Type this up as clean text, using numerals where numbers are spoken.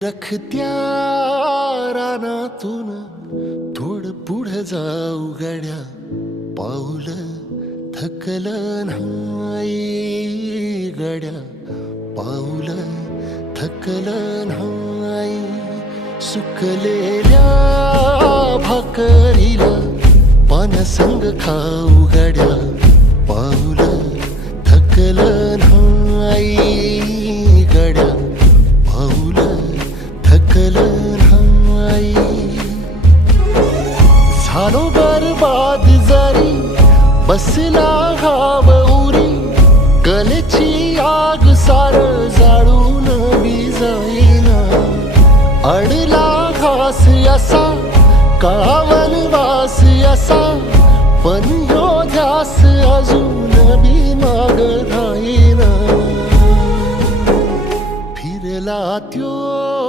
रखत्या रानातून थोडं पुढं जाऊ गड्या, पाऊल थकलं नाही गड्या, पाऊल थकलं नाही. सुकलेल्या भाकरीला पानसंग खाऊ गड्या, पाऊल थकलं नाही गड्या, पाऊल थकलं नाही. झालो बरबाद जरी बसला घाव उरी, कलेची आग सार जाळून विजाईना. अडला घास असा काळा वनवास असा, पण ह्यो ध्यास अजून बी माग राहीना. फिरला त्यो